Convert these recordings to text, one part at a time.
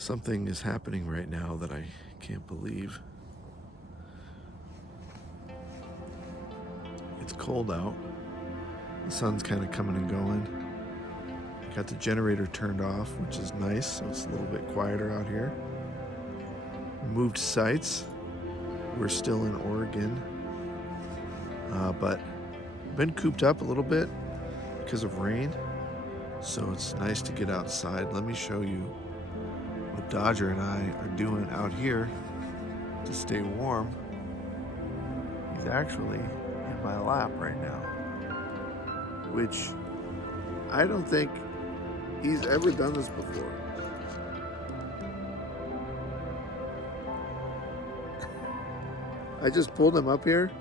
Something is happening right now that I can't believe. It's cold out. The sun's kind of coming and going. I got the generator turned off, which is nice, so it's a little bit quieter out here. Moved sites. We're still in Oregon, but been cooped up a little bit because of rain, so it's nice to get outside. Let me show you what Dodger and I are doing out here to stay warm. He's actually in my lap right now, which I don't think he's ever done this before. I just pulled him up here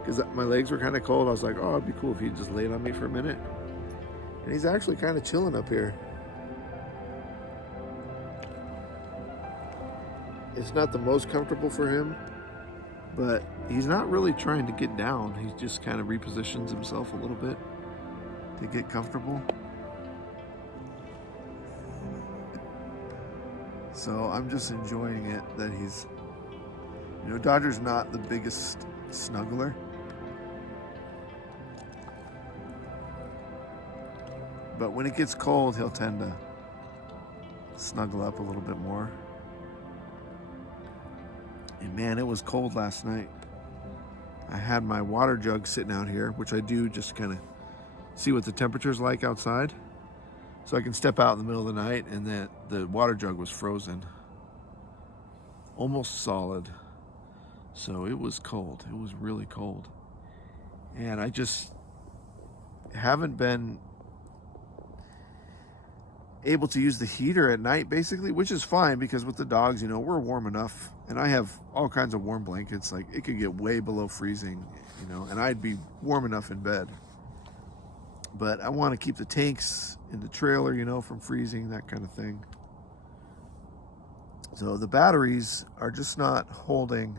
because my legs were kind of cold. I was like, oh, it'd be cool if he'd just laid on me for a minute. And he's actually kind of chilling up here. It's not the most comfortable for him, but he's not really trying to get down. He just kind of repositions himself a little bit to get comfortable. So I'm just enjoying it that he's, you know, Dodger's not the biggest snuggler. But when it gets cold, he'll tend to snuggle up a little bit more. And man, it was cold last night. I had my water jug sitting out here, which I do just to kind of see what the temperature's like outside. So I can step out in the middle of the night, and then the water jug was frozen. Almost solid. So it was cold. It was really cold. And I just haven't been able to use the heater at night, basically, which is fine because with the dogs, you know, we're warm enough. And I have all kinds of warm blankets. Like, it could get way below freezing, you know, and I'd be warm enough in bed. But I want to keep the tanks in the trailer, you know, from freezing, that kind of thing. So the batteries are just not holding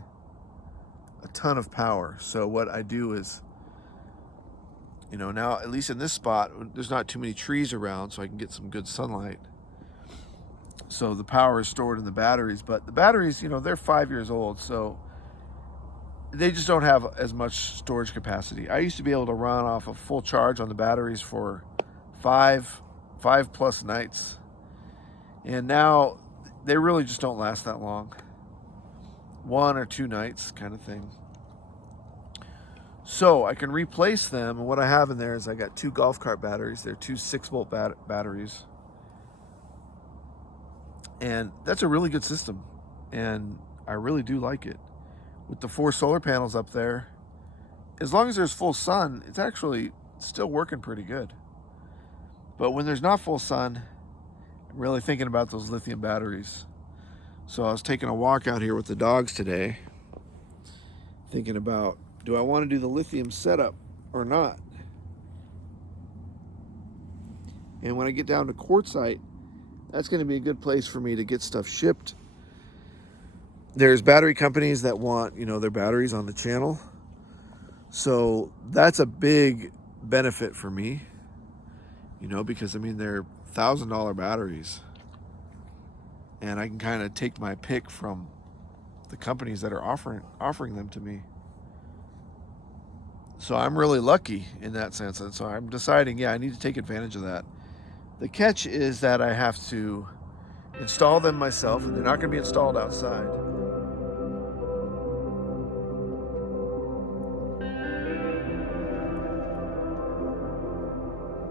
a ton of power. So what I do is, you know, now at least in this spot, there's not too many trees around, so I can get some good sunlight. So the power is stored in the batteries, but the batteries, you know, they're 5 years old, so they just don't have as much storage capacity. I used to be able to run off a full charge on the batteries for five plus nights. And now they really just don't last that long. 1 or 2 nights kind of thing. So I can replace them, and what I have in there is I got 2 golf cart batteries. They're 2 6-volt batteries. And that's a really good system, and I really do like it. With the 4 solar panels up there, as long as there's full sun, it's actually still working pretty good. But when there's not full sun, I'm really thinking about those lithium batteries. So I was taking a walk out here with the dogs today, thinking about, do I want to do the lithium setup or not? And when I get down to Quartzsite, that's going to be a good place for me to get stuff shipped. There's battery companies that want, you know, their batteries on the channel. So that's a big benefit for me, you know, because I mean, they're $1,000 batteries. And I can kind of take my pick from the companies that are offering them to me. So I'm really lucky in that sense. And so I'm deciding, yeah, I need to take advantage of that. The catch is that I have to install them myself, and they're not going to be installed outside.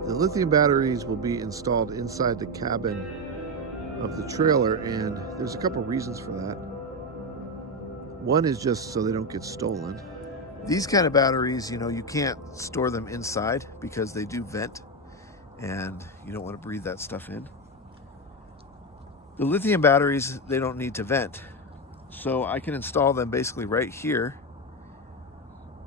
The lithium batteries will be installed inside the cabin of the trailer, and there's a couple reasons for that. One is just so they don't get stolen. These kind of batteries, you know, you can't store them inside because they do vent, and you don't want to breathe that stuff in. The lithium batteries, they don't need to vent. So I can install them basically right here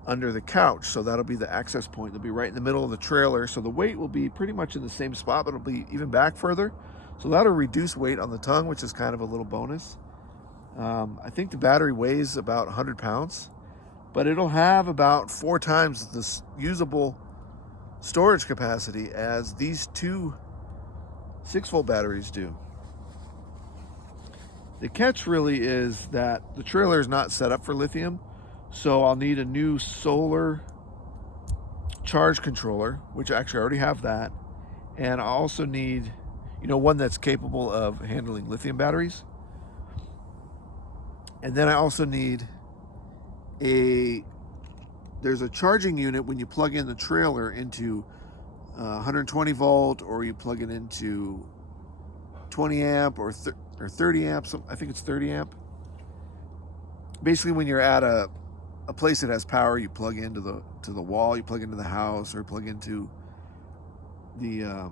under the couch. So that'll be the access point. They'll be right in the middle of the trailer. So the weight will be pretty much in the same spot, but it'll be even back further. So that'll reduce weight on the tongue, which is kind of a little bonus. I think the battery weighs about 100 pounds, but it'll have about 4 times the usable storage capacity as these 2 6-volt batteries do. The catch really is that the trailer is not set up for lithium, so I'll need a new solar charge controller, which actually I already have that, and I also need, one that's capable of handling lithium batteries. And then I also need there's a charging unit when you plug in the trailer into 120 volt, or you plug it into 20 amp or 30 amps. I think it's 30 amp. Basically, when you're at a place that has power, you plug into the wall, you plug into the house, or plug into the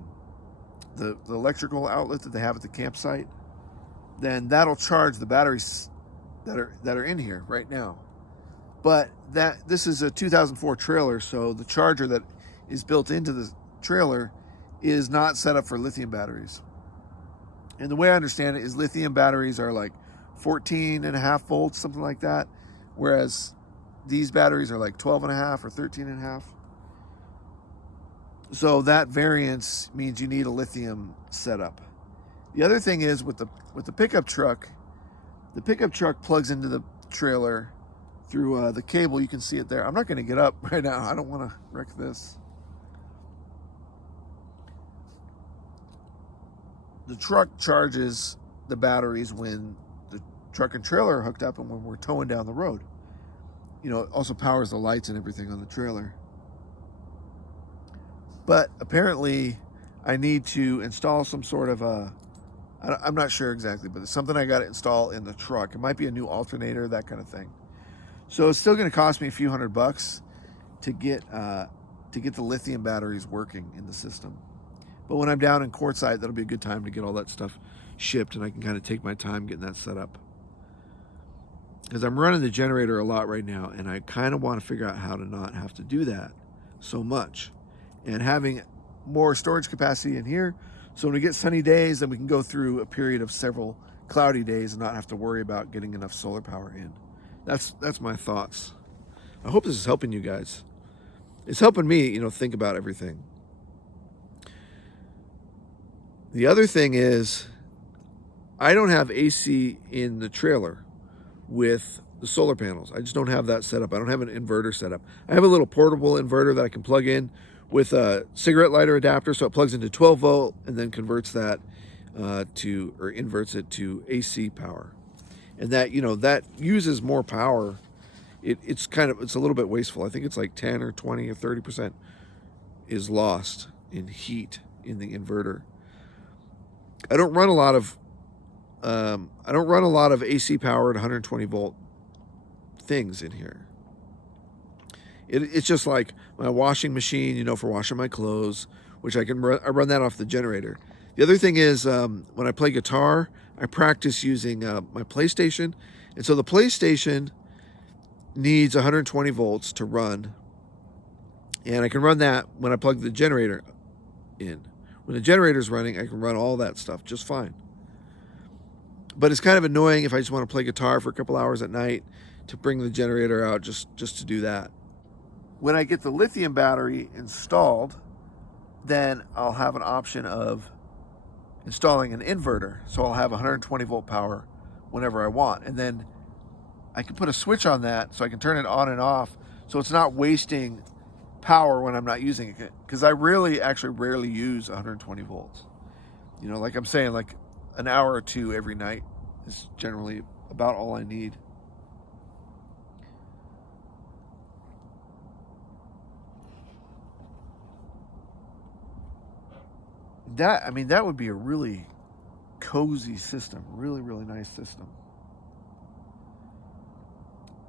electrical outlet that they have at the campsite. Then that'll charge the batteries that are in here right now. But this is a 2004 trailer, so the charger that is built into the trailer is not set up for lithium batteries. And the way I understand it is lithium batteries are like 14.5 volts, something like that, whereas these batteries are like 12.5 or 13.5. So that variance means you need a lithium setup. The other thing is with the pickup truck, the pickup truck plugs into the trailer through the cable. You can see it there. I'm not going to get up right now. I don't want to wreck this. The truck charges the batteries when the truck and trailer are hooked up and when we're towing down the road. It also powers the lights and everything on the trailer. But apparently I need to install some sort of I'm not sure exactly, but it's something I got to install in the truck. It might be a new alternator, that kind of thing. So it's still going to cost me a few $100 to get the lithium batteries working in the system. But when I'm down in Quartzsite, that'll be a good time to get all that stuff shipped, and I can kind of take my time getting that set up. Because I'm running the generator a lot right now, and I kind of want to figure out how to not have to do that so much. And having more storage capacity in here, so when we get sunny days, then we can go through a period of several cloudy days and not have to worry about getting enough solar power in. That's my thoughts. I hope this is helping you guys. It's helping me, think about everything. The other thing is, I don't have AC in the trailer with the solar panels. I just don't have that set up. I don't have an inverter set up. I have a little portable inverter that I can plug in with a cigarette lighter adapter, so it plugs into 12 volt and then converts that inverts it to AC power. And that, that uses more power. It's a little bit wasteful. I think it's like 10 or 20 or 30% is lost in heat in the inverter. I don't run a lot of AC powered 120 volt things in here. It's just like my washing machine, for washing my clothes, which I run that off the generator. The other thing is, when I play guitar, I practice using my PlayStation. And so the PlayStation needs 120 volts to run. And I can run that when I plug the generator in. When the generator's running, I can run all that stuff just fine. But it's kind of annoying if I just want to play guitar for a couple hours at night to bring the generator out just to do that. When I get the lithium battery installed, then I'll have an option of installing an inverter. So I'll have 120 volt power whenever I want. And then I can put a switch on that so I can turn it on and off so it's not wasting power when I'm not using it. Because I rarely use 120 volts. Like I'm saying, like an hour or two every night is generally about all I need. That would be a really cozy system, really, really nice system.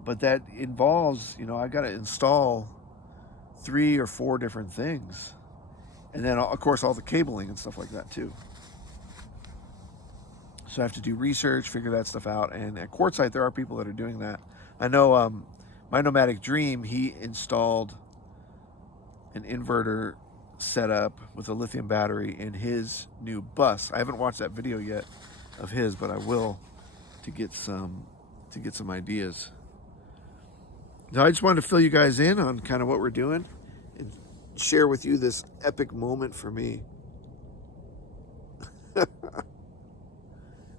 But that involves, I got to install 3 or 4 different things. And then, of course, all the cabling and stuff like that, too. So I have to do research, figure that stuff out. And at Quartzsite, there are people that are doing that. I know my Nomadic Dream, he installed an inverter set up with a lithium battery in his new bus. I haven't watched that video yet of his, but I will to get some ideas. Now, I just wanted to fill you guys in on kind of what we're doing and share with you this epic moment for me.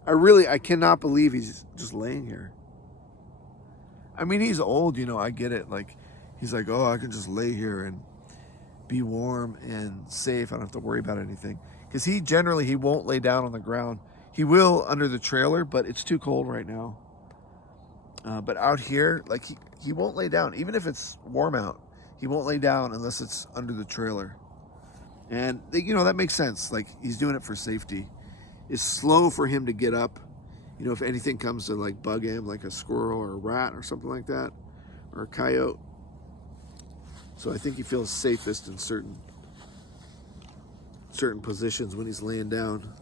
I cannot believe he's just laying here. I mean, he's old, you know, I get it. Like, he's like, oh, I can just lay here and be warm and safe. I don't have to worry about anything. Because he won't lay down on the ground. He will under the trailer, but it's too cold right now. But out here, like, he won't lay down. Even if it's warm out, he won't lay down unless it's under the trailer. And, you know, that makes sense. Like, he's doing it for safety. It's slow for him to get up. You know, if anything comes to, like, bug him, like a squirrel or a rat or something like that, or a coyote. So I think he feels safest in certain positions when he's laying down.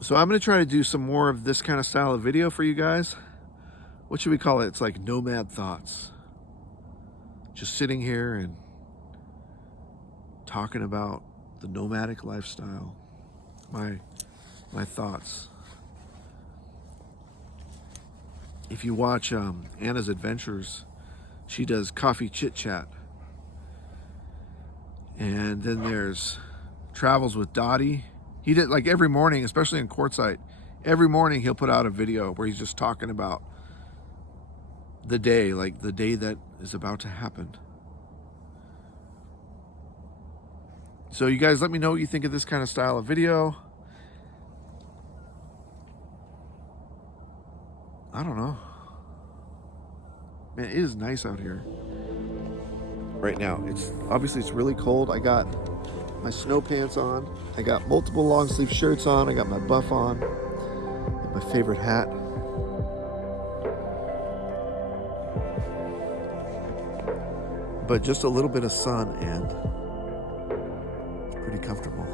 So I'm going to try to do some more of this kind of style of video for you guys. What should we call it? It's like nomad thoughts. Just sitting here and talking about the nomadic lifestyle. My thoughts. If you watch Anna's Adventures, she does coffee chit chat. And then there's Travels with Dottie. He did, like, every morning, especially in Quartzsite, every morning he'll put out a video where he's just talking about the day, like the day that is about to happen. So you guys let me know what you think of this kind of style of video. I don't know. Man, it is nice out here right now. It's really cold. I got my snow pants on. I got multiple long sleeve shirts on. I got my buff on and my favorite hat. But just a little bit of sun and it's pretty comfortable.